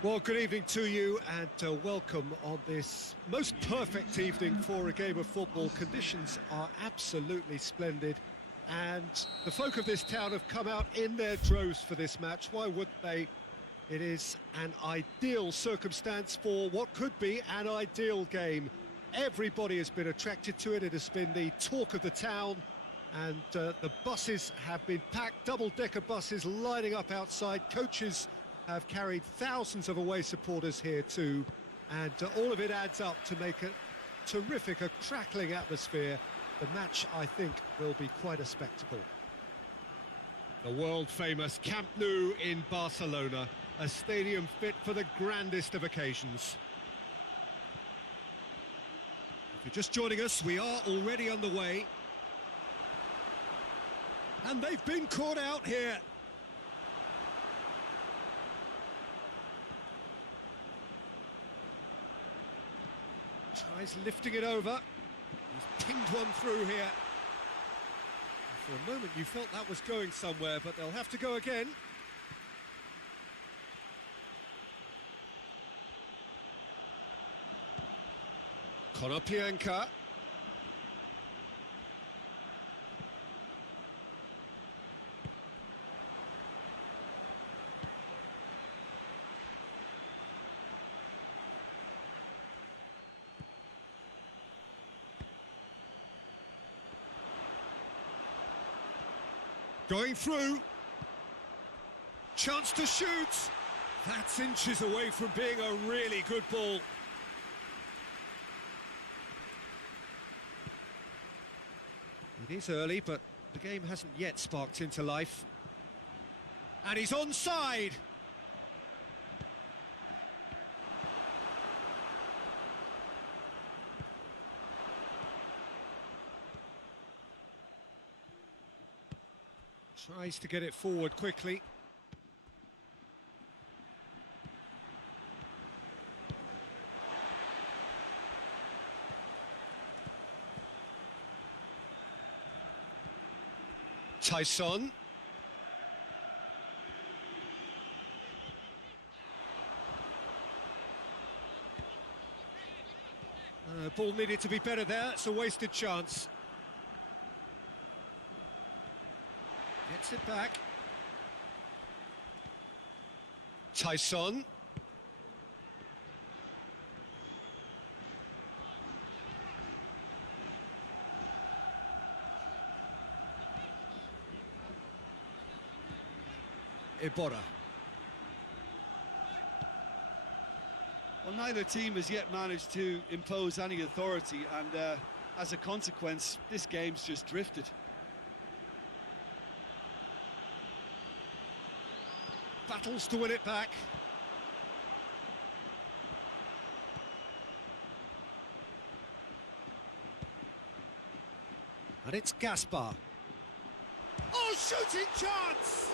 Well, good evening to you and welcome on this most perfect evening for a game of football. Conditions are absolutely splendid and the folk of this town have come out in their droves for this match. Why wouldn't they? It is an ideal circumstance for what could be an ideal game. Everybody has been attracted to it. It has been the talk of the town and the buses have been packed, double-decker buses lining up outside. Coaches have carried thousands of away supporters here too, and all of it adds up to make a terrific, a crackling atmosphere. The match, I think, will be quite a spectacle. The world-famous Camp Nou in Barcelona, a stadium fit for the grandest of occasions. If you're just joining us, we are already underway. And they've been caught out here. Tries lifting it over. He's pinged one through here. For a moment you felt that was going somewhere, but they'll have to go again. Konoplyanka. Going through. Chance to shoot. That's inches away from being a really good ball. It is early, but the game hasn't yet sparked into life. And he's onside. Tries to get it forward quickly. Tyson. Ball needed to be better there. It's a wasted chance. Gets it back. Tyson. Iborra. Well, neither team has yet managed to impose any authority, and as a consequence, this game's just drifted. Battles to win it back. And it's Gaspar. Oh, shooting chance!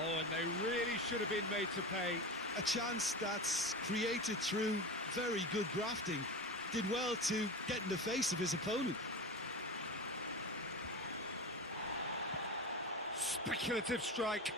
Oh, and they really should have been made to pay. A chance that's created through very good grafting. Did well to get in the face of his opponent. Speculative strike.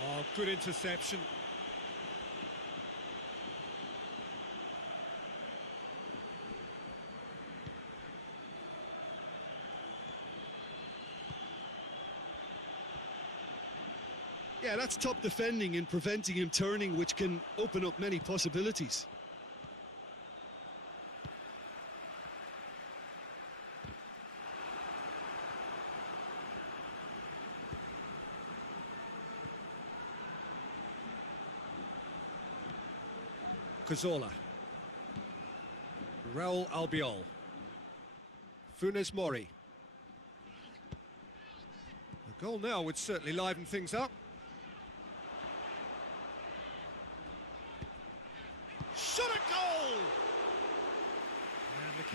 Oh, good interception. Yeah, that's top defending and preventing him turning, which can open up many possibilities. Cazorla. Raul Albiol. Funes Mori. A goal now would certainly liven things up.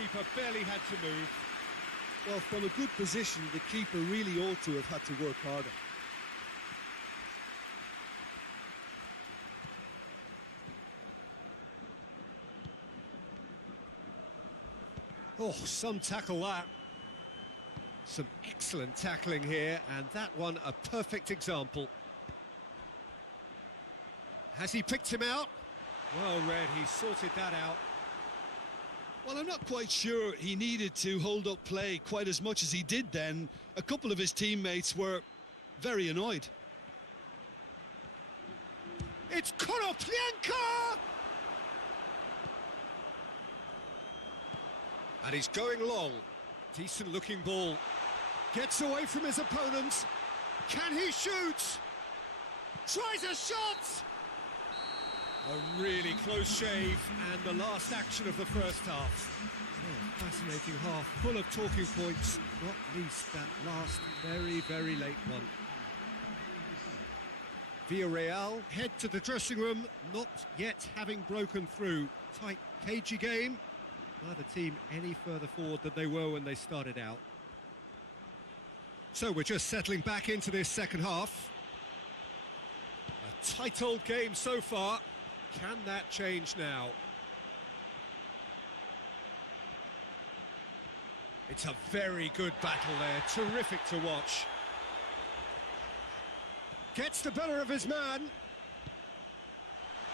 keeper barely had to move. Well, from a good position, the keeper really ought to have had to work harder. Oh, some tackle that. Some excellent tackling here, and that one a perfect example. Has he picked him out? Well read, he sorted that out. Well, I'm not quite sure he needed to hold up play quite as much as he did then. A couple of his teammates were very annoyed. It's Konoplyanka! And he's going long. Decent looking ball. Gets away from his opponents. Can he shoot? Tries a shot! A really close shave, and the last action of the first half. Oh, fascinating half, full of talking points, not least that last very, very late one. Villarreal head to the dressing room, not yet having broken through. Tight, cagey game. Neither team any further forward than they were when they started out. So we're just settling back into this second half. A tight old game so far. Can that change now? It's a very good battle there, terrific to watch. Gets the better of his man.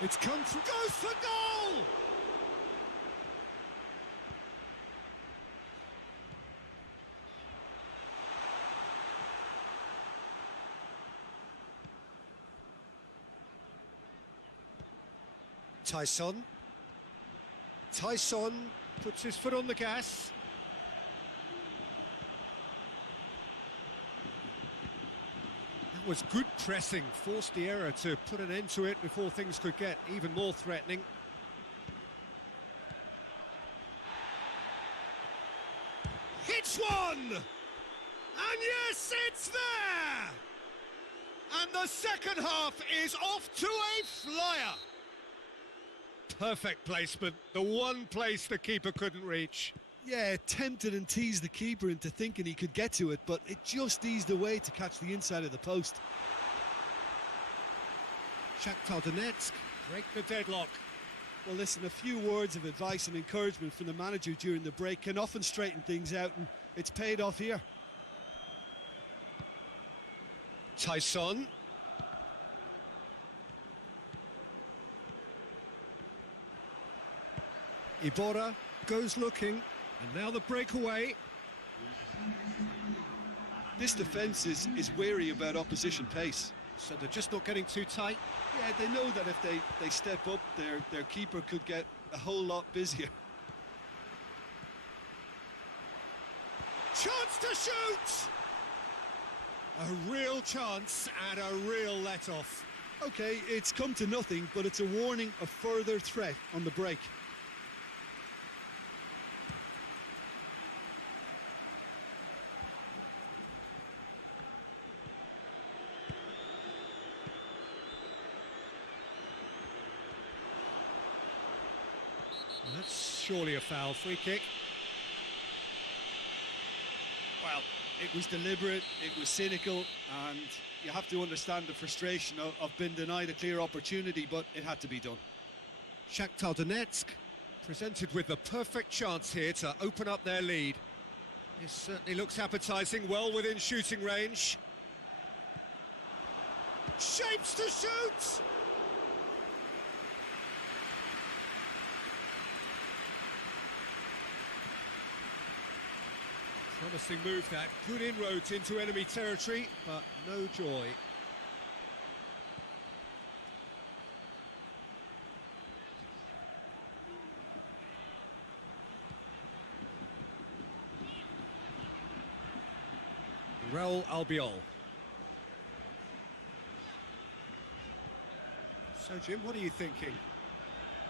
It's come through, goes for goal! Tyson puts his foot on the gas. That was good pressing, forced the error to put an end to it before things could get even more threatening. Hits one! And yes, it's there! And the second half is off to a flyer! Perfect placement, the one place the keeper couldn't reach. Yeah, tempted and teased the keeper into thinking he could get to it, but it just eased away to catch the inside of the post. Shakhtar Donetsk break the deadlock. Well, listen, a few words of advice and encouragement from the manager during the break can often straighten things out, and it's paid off here. Tyson. Iborra goes looking, and now the breakaway. This defence is wary about opposition pace. So they're just not getting too tight. Yeah, they know that if they step up, their keeper could get a whole lot busier. Chance to shoot! A real chance and a real let-off. OK, it's come to nothing, but it's a warning of further threat on the break. That's surely a foul. Free kick. Well, it was deliberate, it was cynical, and you have to understand the frustration of being denied a clear opportunity, but it had to be done. Shakhtar Donetsk presented with the perfect chance here to open up their lead. This certainly looks appetising, well within shooting range. Shapes to shoot! Promising move that, good inroads into enemy territory, but no joy. Raul Albiol. So Jim, what are you thinking?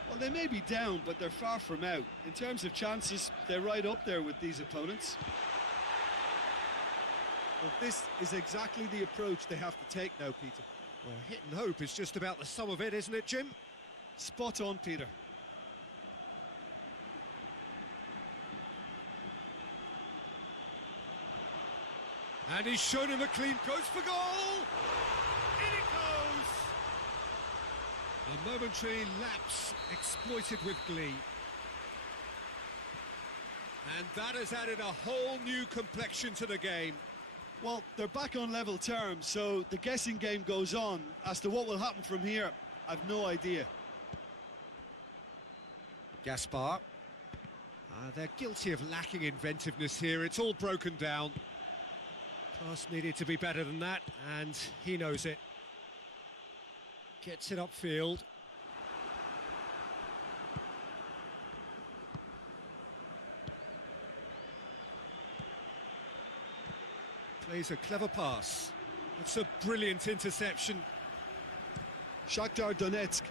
Well, they may be down, but they're far from out. In terms of chances, they're right up there with these opponents. Well, this is exactly the approach they have to take now, Peter. Well, hit and hope is just about the sum of it, isn't it, Jim? Spot on, Peter. And he's shown him a clean goes for goal! In it goes! A momentary lapse exploited with glee. And that has added a whole new complexion to the game. Well, they're back on level terms, so the guessing game goes on. As to what will happen from here, I've no idea. Gaspar. They're guilty of lacking inventiveness here. It's all broken down. Pass needed to be better than that, and he knows it. Gets it upfield. Plays a clever pass. That's a brilliant interception. Shakhtar Donetsk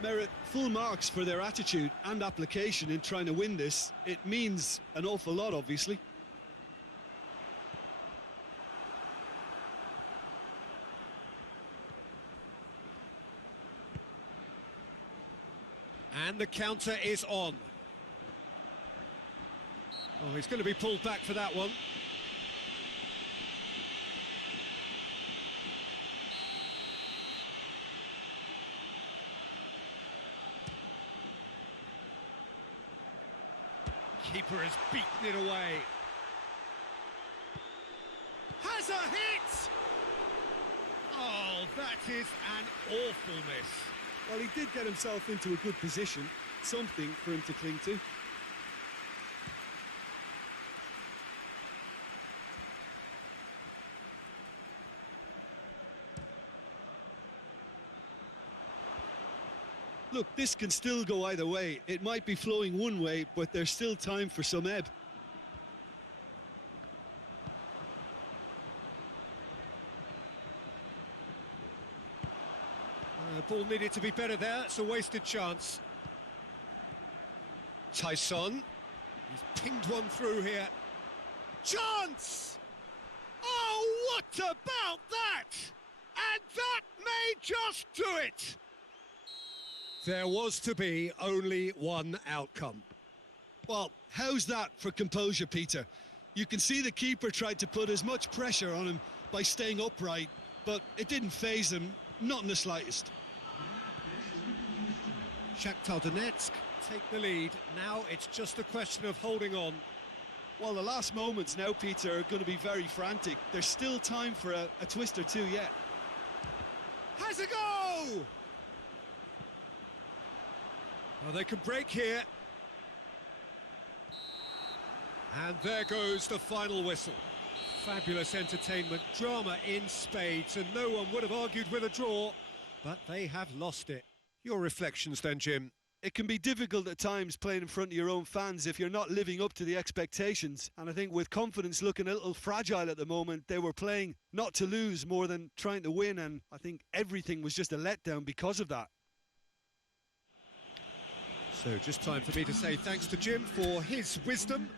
merit full marks for their attitude and application in trying to win this. It means an awful lot, obviously. And the counter is on. Oh, he's going to be pulled back for that one. Keeper has beaten it away. Has a hit! Oh, that is an awful miss. Well, he did get himself into a good position, something for him to cling to. Look, this can still go either way. It might be flowing one way, but there's still time for some ebb. The ball needed to be better there. It's a wasted chance. Tyson. He's pinged one through here. Chance! Oh, what about that? And that may just do it. There was to be only one outcome. Well, how's that for composure, Peter? You can see the keeper tried to put as much pressure on him by staying upright, but it didn't faze him, not in the slightest. Shakhtar Donetsk take the lead. Now it's just a question of holding on. Well, the last moments now, Peter, are going to be very frantic. There's still time for a twist or two yet. Has a go! Well, they can break here. And there goes the final whistle. Fabulous entertainment, drama in spades, and no one would have argued with a draw, but they have lost it. Your reflections then, Jim? It can be difficult at times playing in front of your own fans if you're not living up to the expectations. And I think with confidence looking a little fragile at the moment, they were playing not to lose more than trying to win. And I think everything was just a letdown because of that. So just time for me to say thanks to Jim for his wisdom.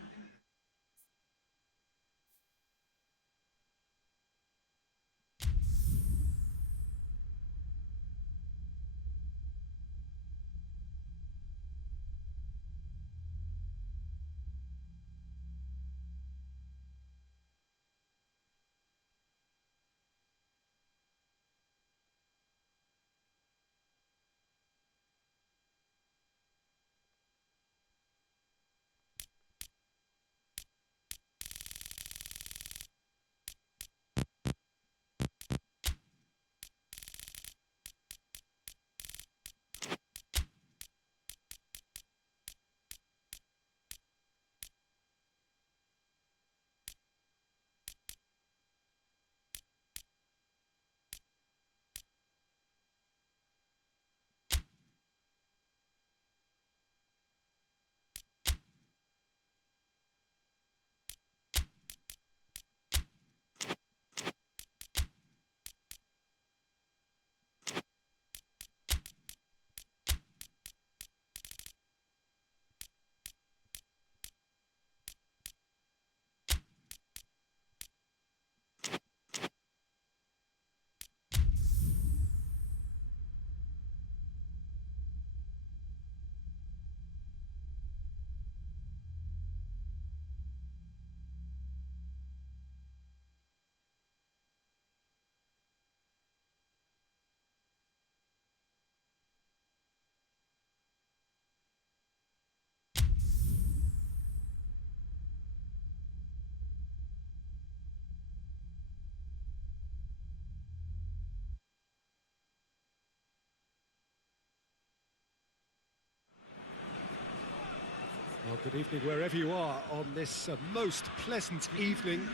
Good evening wherever you are on this most pleasant evening.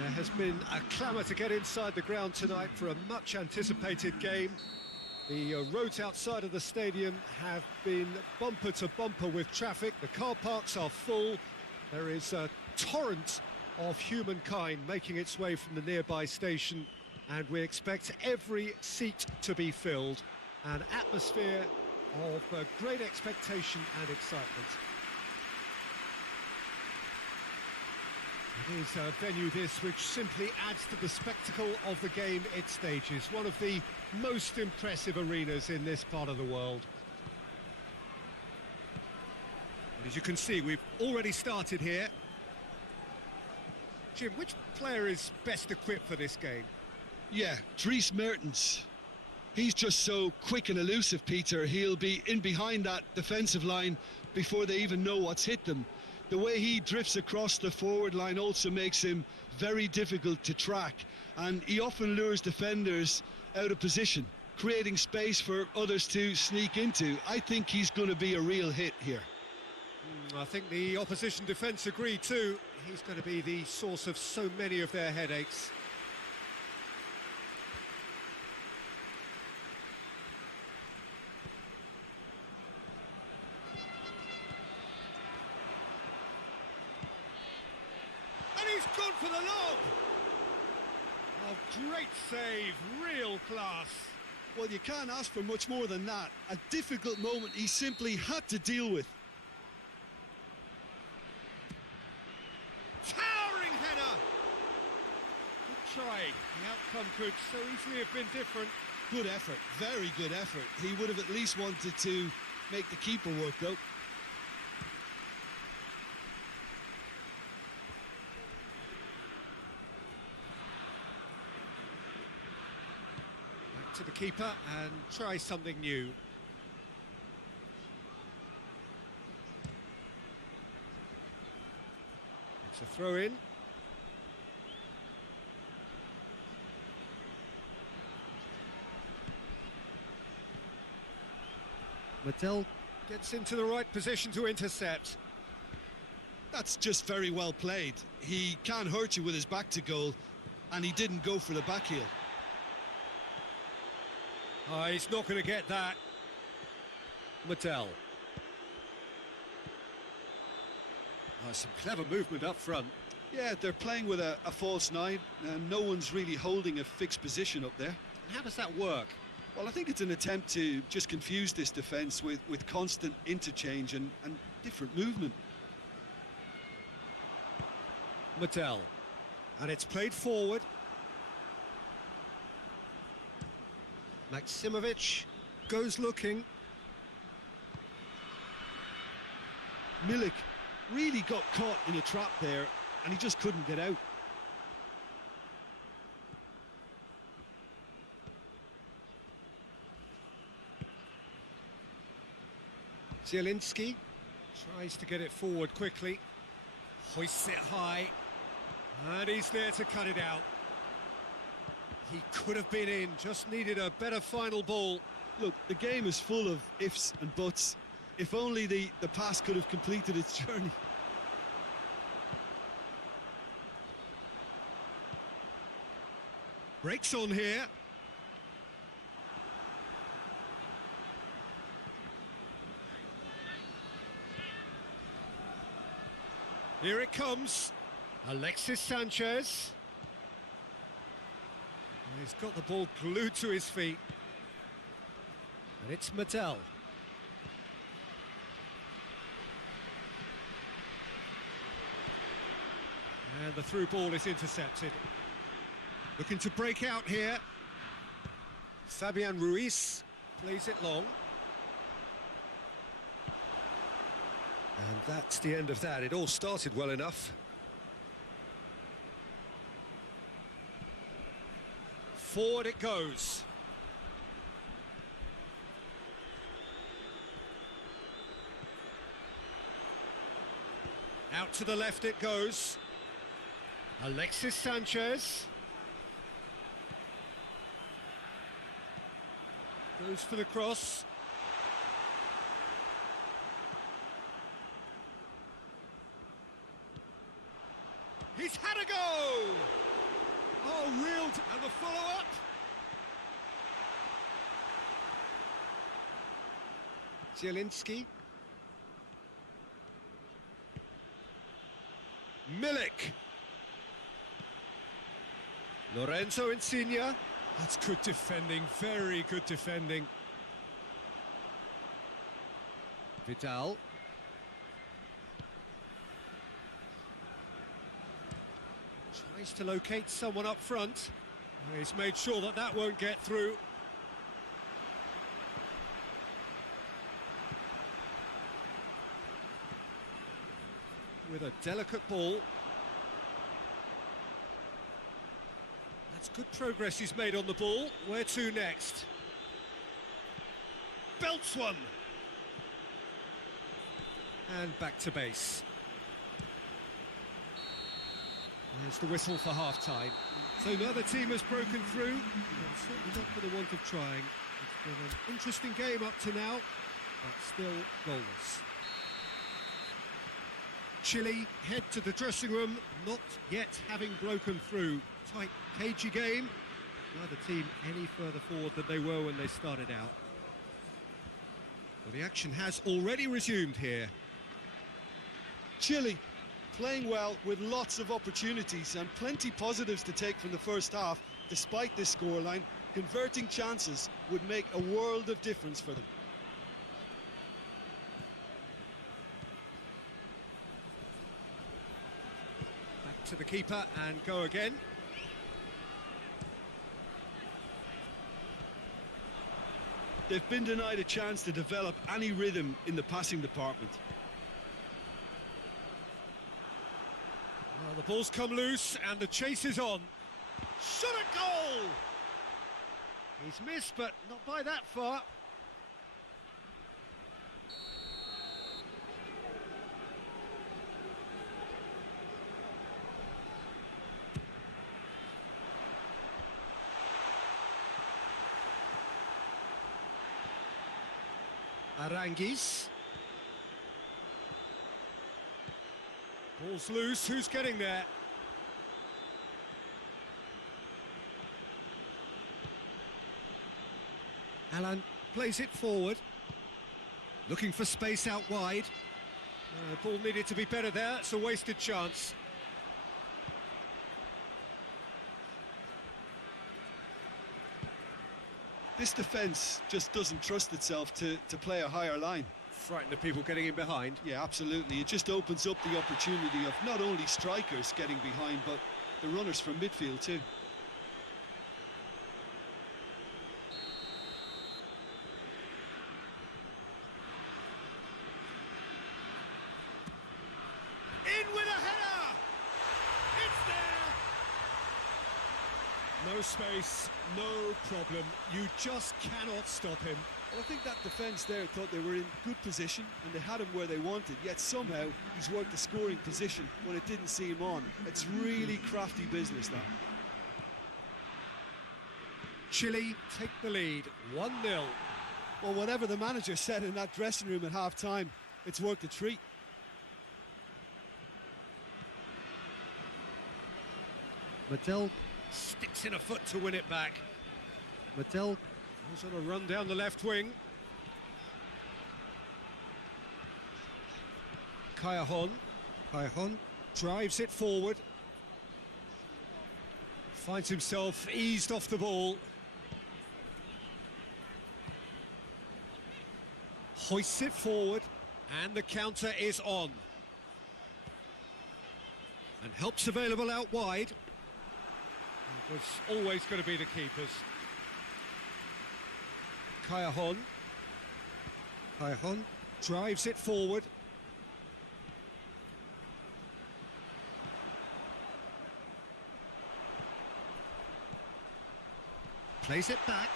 There has been a clamour to get inside the ground tonight for a much anticipated game. The roads outside of the stadium have been bumper to bumper with traffic. The car parks are full. There is a torrent of humankind making its way from the nearby station, and we expect every seat to be filled. An atmosphere of great expectation and excitement. It is a venue this which simply adds to the spectacle of the game it stages. One of the most impressive arenas in this part of the world. And as you can see, we've already started here. Jim, which player is best equipped for this game? Yeah, Dries Mertens. He's just so quick and elusive, Peter. He'll be in behind that defensive line before they even know what's hit them. The way he drifts across the forward line also makes him very difficult to track, and he often lures defenders out of position, creating space for others to sneak into. I think he's going to be a real hit here. I think the opposition defence agree too. He's going to be the source of so many of their headaches. And he's gone for the lob! Oh, great save, real class. Well, you can't ask for much more than that. A difficult moment he simply had to deal with. Towering header! Good try. The outcome could so easily have been different. Good effort, very good effort. He would have at least wanted to make the keeper work, though. Back to the keeper and try something new. It's a throw-in. Mattel gets into the right position to intercept. That's just very well played. He can't hurt you with his back to goal, and he didn't go for the back heel. Oh, he's not going to get that. Mattel. Oh, some clever movement up front. Yeah, they're playing with a false nine, and no one's really holding a fixed position up there. And how does that work? Well, I think it's an attempt to just confuse this defence with constant interchange and different movement. Mattel. And it's played forward. Maksimovic goes looking. Milik really got caught in a trap there, and he just couldn't get out. Zielinski tries to get it forward quickly. Hoists it high. And he's there to cut it out. He could have been in, just needed a better final ball. Look, the game is full of ifs and buts. If only the pass could have completed its journey. Breaks on here. Here it comes. Alexis Sanchez. He's got the ball glued to his feet. And it's Mattel. And the through ball is intercepted. Looking to break out here. Fabian Ruiz plays it long. And that's the end of that. It all started well enough. Forward it goes. Out to the left it goes. Alexis Sanchez. Goes for the cross. a go! Oh, reeled, and the follow-up. Zielinski. Milik. Lorenzo Insigne. That's good defending, very good defending. Vidal. Tries to locate someone up front. He's made sure that that won't get through. With a delicate ball. That's good progress he's made on the ball. Where to next? Belts one. And back to base. There's the whistle for half-time. So neither team has broken through, but certainly not for the want of trying. It's been an interesting game up to now, but still goalless. Chile head to the dressing room, not yet having broken through. Tight, cagey game. Neither team any further forward than they were when they started out. Well, the action has already resumed here. Chile playing well with lots of opportunities and plenty positives to take from the first half. Despite this scoreline, converting chances would make a world of difference for them. Back to the keeper and go again. They've been denied a chance to develop any rhythm in the passing department. Well, the ball's come loose and the chase is on. Shot a goal! He's missed, but not by that far. Aranguis. Ball's loose, who's getting there? Alan plays it forward. Looking for space out wide. The ball needed to be better there, it's a wasted chance. This defence just doesn't trust itself to play a higher line. Frightened of people getting in behind. Yeah, absolutely. It just opens up the opportunity of not only strikers getting behind, but the runners from midfield too. In with a header! It's there! No space, no problem. You just cannot stop him. Well, I think that defence there thought they were in good position and they had him where they wanted, yet somehow he's worked the scoring position when it didn't see him on. It's really crafty business, that. Chile take the lead, 1-0. Well, whatever the manager said in that dressing room at half-time, it's worked a treat. Medel sticks in a foot to win it back. Medel goes on a run down the left wing. Callejon. Callejon drives it forward. Finds himself eased off the ball. Hoists it forward, and the counter is on. And help's available out wide. It was always going to be the keepers. Callejon. Callejon drives it forward. Plays it back.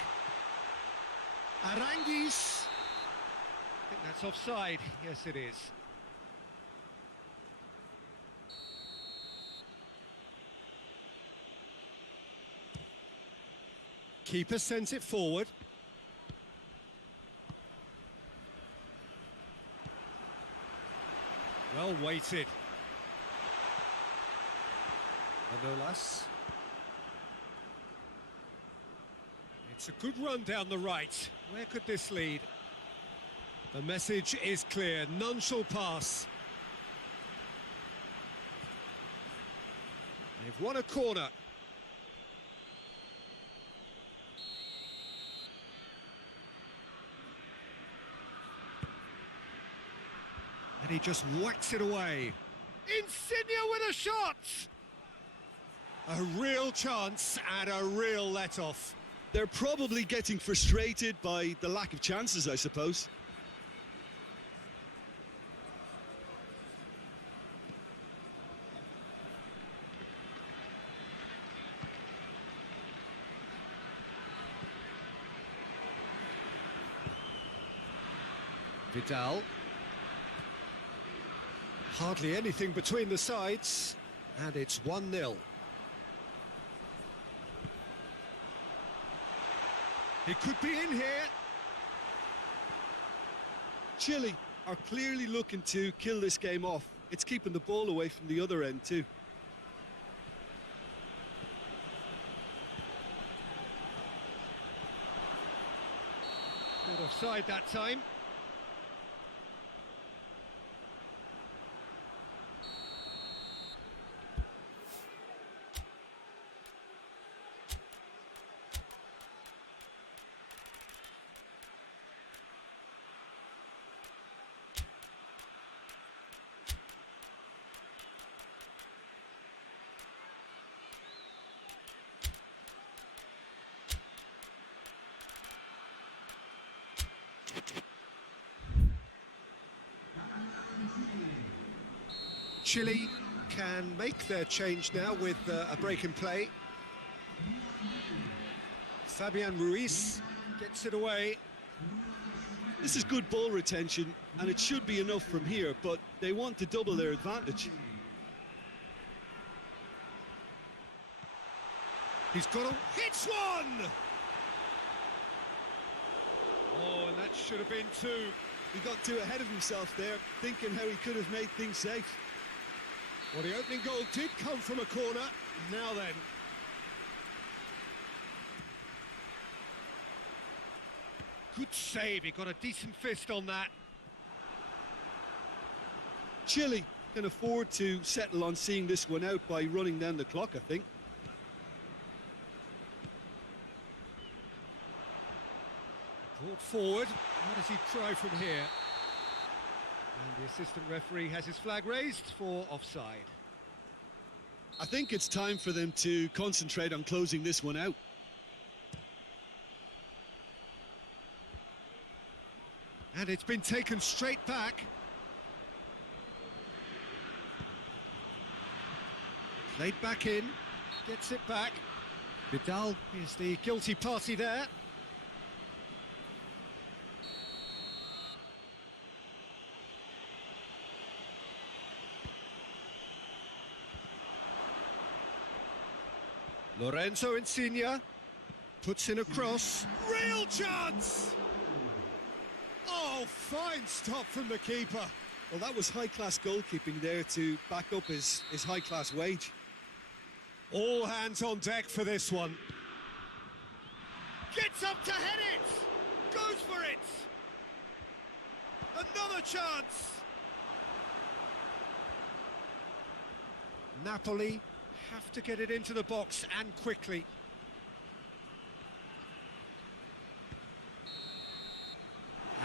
Aranguis. I think that's offside. Yes, it is. Keeper sends it forward. Well weighted. Manolas. It's a good run down the right. Where could this lead? The message is clear. None shall pass. They've won a corner. And he just whacks it away. Insigne with a shot! A real chance and a real let-off. They're probably getting frustrated by the lack of chances, I suppose. Vidal. Hardly anything between the sides, and it's 1-0. He could be in here. Chile are clearly looking to kill this game off. It's keeping the ball away from the other end too. Not offside that time. Chile can make their change now with a break in play. Fabian Ruiz gets it away. This is good ball retention, and it should be enough from here, but they want to double their advantage. He's got a... hits one! Oh, and that should have been two. He got too ahead of himself there, thinking how he could have made things safe. Well, the opening goal did come from a corner. Now then. Good save, he got a decent fist on that. Chile can afford to settle on seeing this one out by running down the clock, I think. Brought forward. What does he try from here? And the assistant referee has his flag raised for offside. I think it's time for them to concentrate on closing this one out. And it's been taken straight back. Played back in, gets it back. Vidal is the guilty party there. Lorenzo Insigne puts in a cross. Real chance! Oh, fine stop from the keeper. Well, that was high-class goalkeeping there to back up his high-class wage. All hands on deck for this one. Gets up to head it! Goes for it! Another chance! Napoli have to get it into the box and quickly.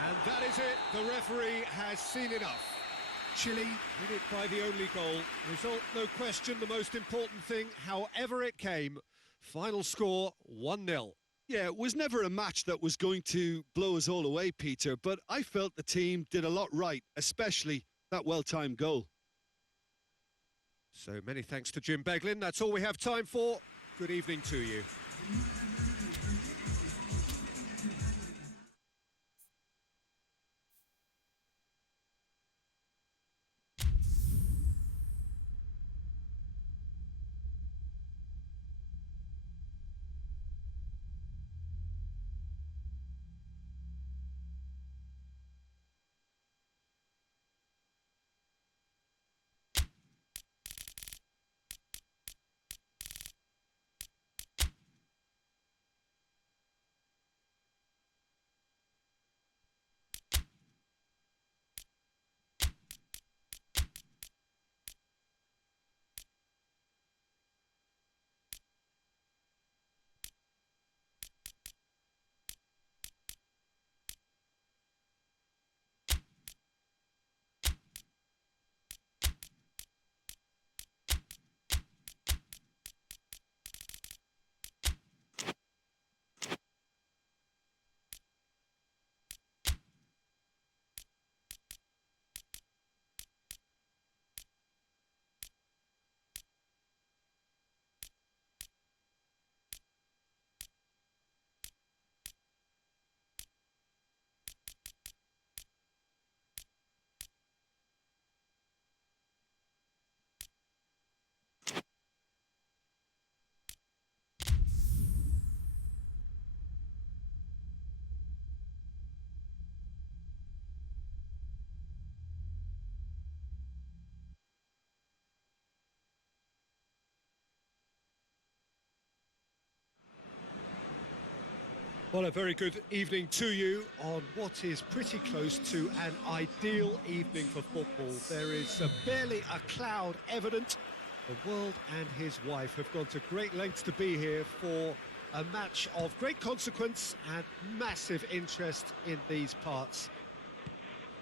And that is it. The referee has seen enough. Chile win it by the only goal. Result, no question, the most important thing, however it came. Final score, 1-0. Yeah, it was never a match that was going to blow us all away, Peter, but I felt the team did a lot right, especially that well-timed goal. So many thanks to Jim Beglin. That's all we have time for. Good evening to you. Well, a very good evening to you on what is pretty close to an ideal evening for football. There is barely a cloud evident. The world and his wife have gone to great lengths to be here for a match of great consequence and massive interest in these parts.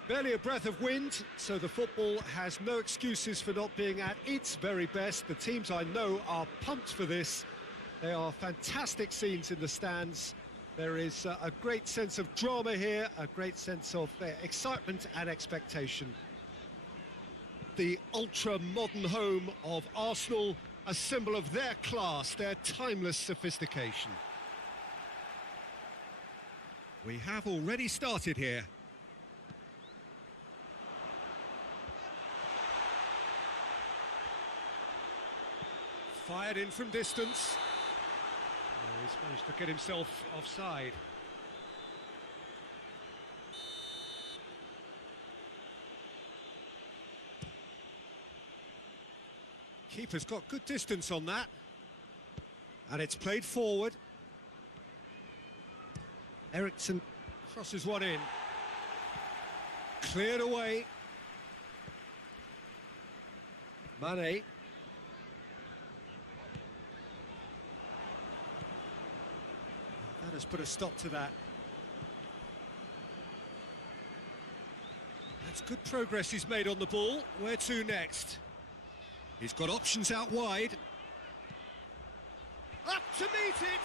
Barely a breath of wind, so the football has no excuses for not being at its very best. The teams I know are pumped for this. There are fantastic scenes in the stands. There is a great sense of drama here, a great sense of excitement and expectation. The ultra-modern home of Arsenal, a symbol of their class, their timeless sophistication. We have already started here. Fired in from distance. Oh, he's managed to get himself offside. Keeper's got good distance on that. And it's played forward. Eriksson crosses one in. Cleared away. Mane. That has put a stop to that. That's good progress he's made on the ball. Where to next? He's got options out wide. Up to meet it!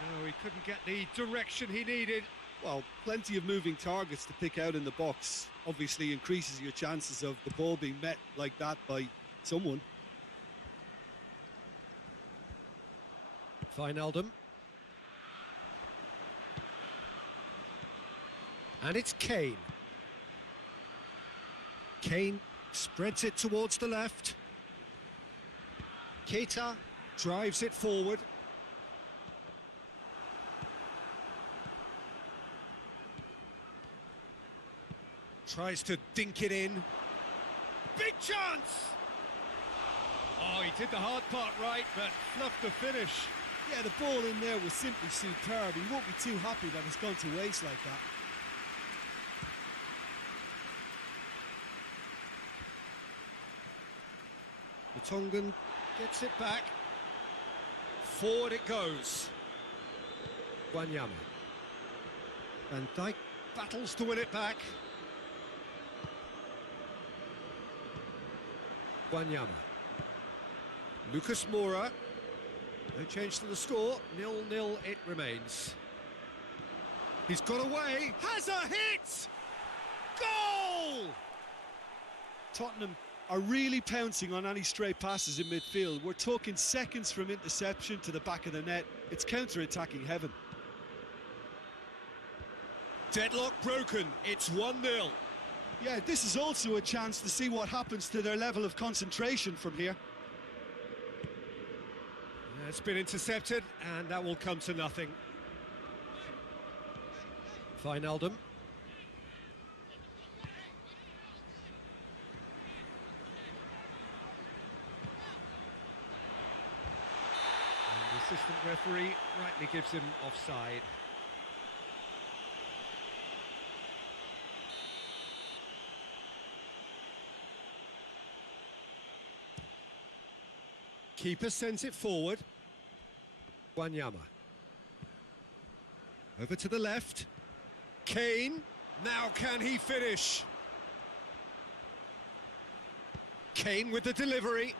No, he couldn't get the direction he needed. Well, plenty of moving targets to pick out in the box. Obviously increases your chances of the ball being met like that by someone. Wijnaldum. And it's Kane. Kane spreads it towards the left. Keita drives it forward. Tries to dink it in. Big chance! Oh, he did the hard part right, but fluffed the finish. Yeah, the ball in there was simply superb. He won't be too happy that it's gone to waste like that. The Tongan gets it back. Forward it goes. Wanyama. Van Dijk battles to win it back. Wanyama. Lucas Moura. No change to the score. 0-0 it remains. He's got away. Has a hit! Goal! Tottenham are really pouncing on any stray passes in midfield. We're talking seconds from interception to the back of the net. It's counter-attacking heaven. Deadlock broken. It's 1-0. Yeah, this is also a chance to see what happens to their level of concentration from here. It's been intercepted, and that will come to nothing. Wijnaldum. Assistant referee rightly gives him offside. Keeper sends it forward. Wanyama. Over to the left. Kane. Now can he finish? Kane with the delivery.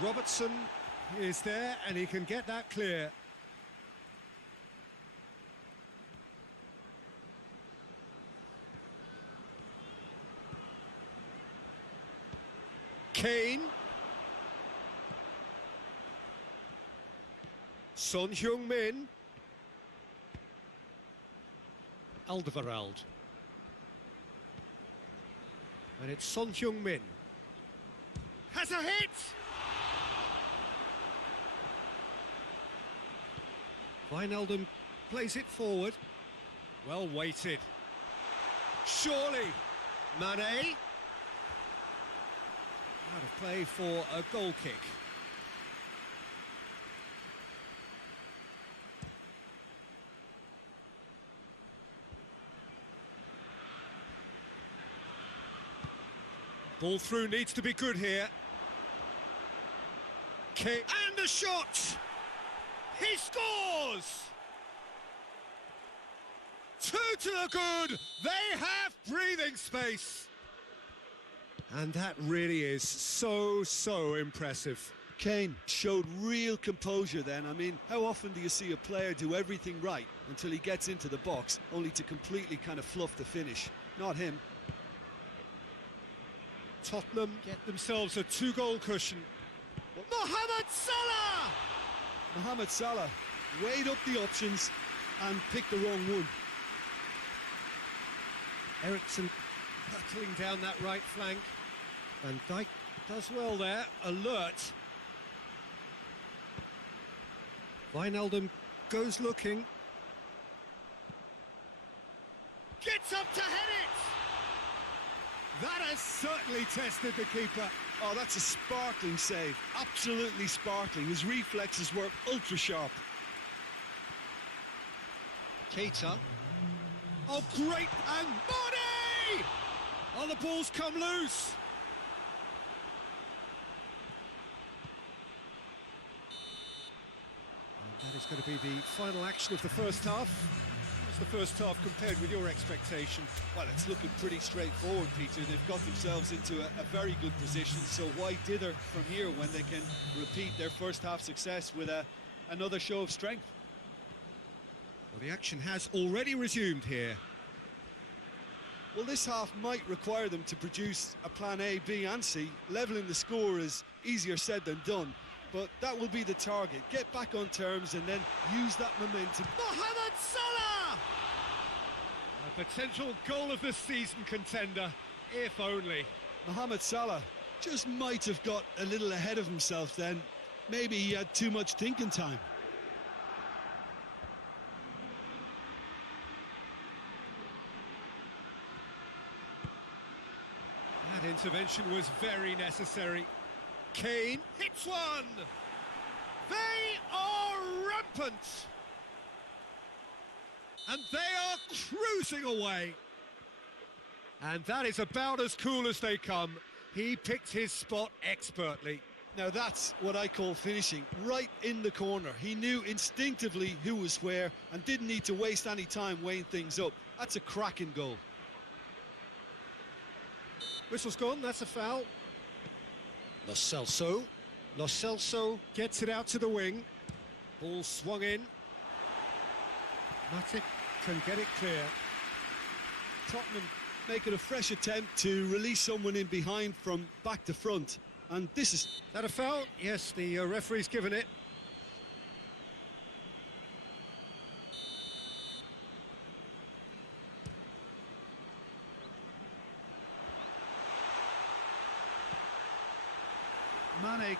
Robertson is there, and he can get that clear. Kane. Son Heung-min. Alderweireld. And it's Son Heung-min. Has a hit! Wijnaldum plays it forward. Well weighted. Surely. Mane. Out of play for a goal kick. Ball through needs to be good here. And the shot! He scores! 2 to the good! They have breathing space! And that really is so impressive. Kane showed real composure then. I mean, how often do you see a player do everything right until he gets into the box, only to completely kind of fluff the finish? Not him. Tottenham get themselves a 2-goal cushion. Mohamed Salah! Mohamed Salah weighed up the options and picked the wrong one. Eriksen battling down that right flank. Van Dijk does well there, alert. Wijnaldum goes looking. Gets up to head it! That has certainly tested the keeper. Oh, that's a sparkling save. Absolutely sparkling. His reflexes were ultra sharp. Keita. Oh, great! And Body! Oh, the ball's come loose. And that is going to be the final action of the first half. How's the first half compared with your expectation? Well, it's looking pretty straightforward, Peter. They've got themselves into a very good position, so why dither from here when they can repeat their first half success with another show of strength? Well, the action has already resumed here. Well, this half might require them to produce a plan A, B and C. Levelling the score is easier said than done, but that will be the target. Get back on terms and then use that momentum. Mohamed Salah! A potential goal of the season contender, if only. Mohamed Salah just might have got a little ahead of himself then. Maybe he had too much thinking time. That intervention was very necessary. Kane hits one! They are rampant! And they are cruising away. And that is about as cool as they come. He picked his spot expertly. Now that's what I call finishing, right in the corner. He knew instinctively who was where and didn't need to waste any time weighing things up. That's a cracking goal. Whistle's gone, that's a foul. Lo Celso gets it out to the wing. Ball swung in. Matic can get it clear. Tottenham making a fresh attempt to release someone in behind from back to front. And this is... That a foul? Yes, the referee's given it. Mane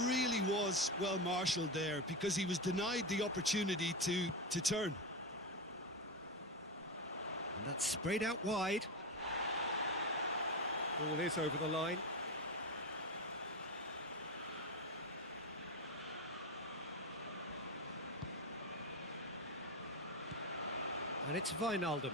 really was well marshalled there because he was denied the opportunity to turn. And that's sprayed out wide. Ball is over the line. And it's Wijnaldum.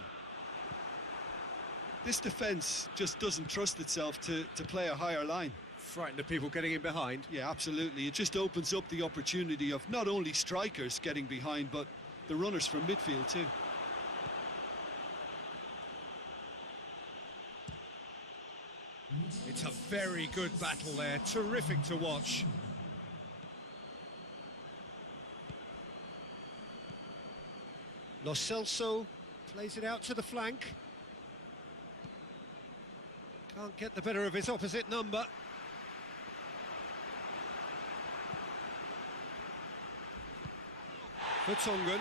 This defence just doesn't trust itself to play a higher line. Frightened of people getting in behind. Yeah, absolutely. It just opens up the opportunity of not only strikers getting behind, but the runners from midfield too. It's a very good battle there. Terrific to watch. Lo Celso plays it out to the flank. Can't get the better of his opposite number. Vertonghen.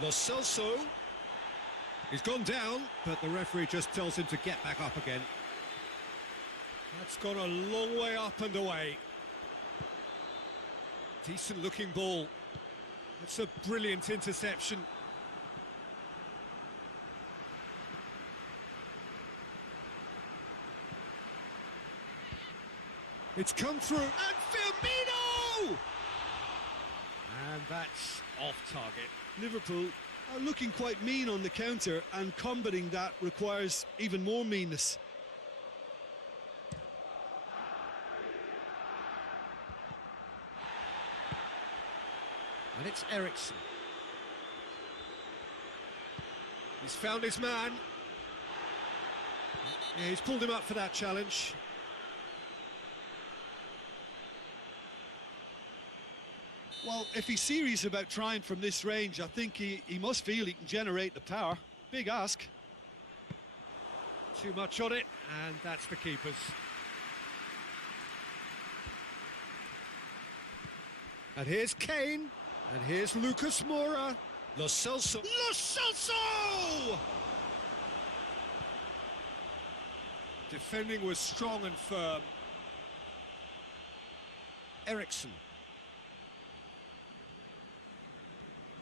Lo Celso. He's gone down, but the referee just tells him to get back up again. That's gone a long way up and away. Decent looking ball. That's a brilliant interception. It's come through, and Firmino! And that's off target. Liverpool are looking quite mean on the counter, and combating that requires even more meanness. It's Eriksson. He's found his man. Yeah, he's pulled him up for that challenge. Well, if he's serious about trying from this range, I think he must feel he can generate the power. Big ask. Too much on it, and that's the keeper's. And here's Kane, and here's Lucas Moura. Lo Celso. Lo Celso! Defending was strong and firm. Eriksson.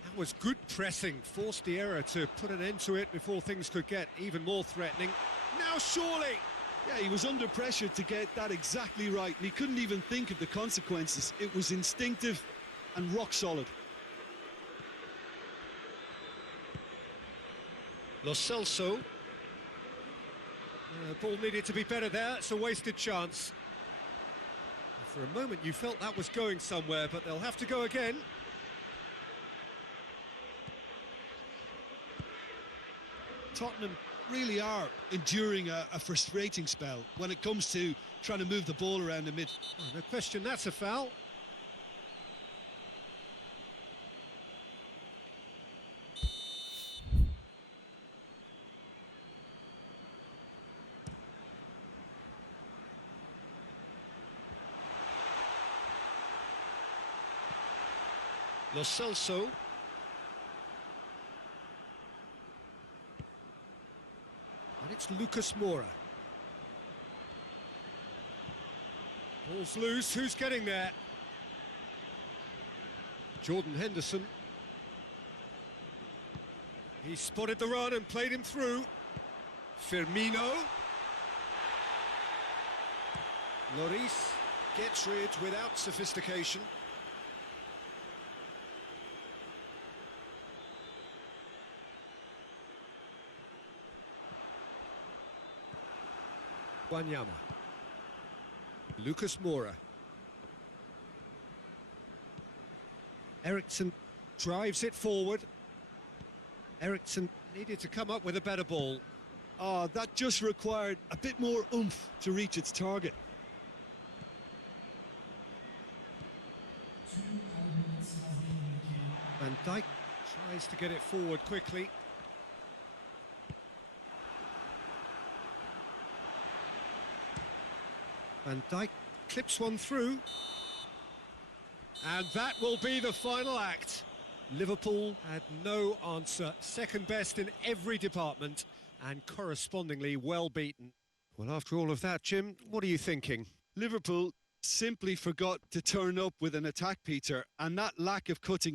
That was good pressing, forced the error to put an end to it before things could get even more threatening. Now surely! Yeah, he was under pressure to get that exactly right, and he couldn't even think of the consequences. It was instinctive and rock solid. Lo Celso. Ball needed to be better there, it's a wasted chance. For a moment you felt that was going somewhere, but they'll have to go again. Tottenham really are enduring a frustrating spell when it comes to trying to move the ball around the mid. Oh, no question, that's a foul. Lo Celso. And it's Lucas Moura. Ball's loose, who's getting there? Jordan Henderson. He spotted the run and played him through. Firmino. Lloris gets rid without sophistication. Wanyama. Lucas Moura. Eriksson drives it forward. Eriksson needed to come up with a better ball. Oh, that just required a bit more oomph to reach its target. Van Dijk tries to get it forward quickly. Van Dijk clips one through. And that will be the final act. Liverpool had no answer. Second best in every department and correspondingly well beaten. Well, after all of that, Jim, what are you thinking? Liverpool simply forgot to turn up with an attack, Peter, and that lack of cutting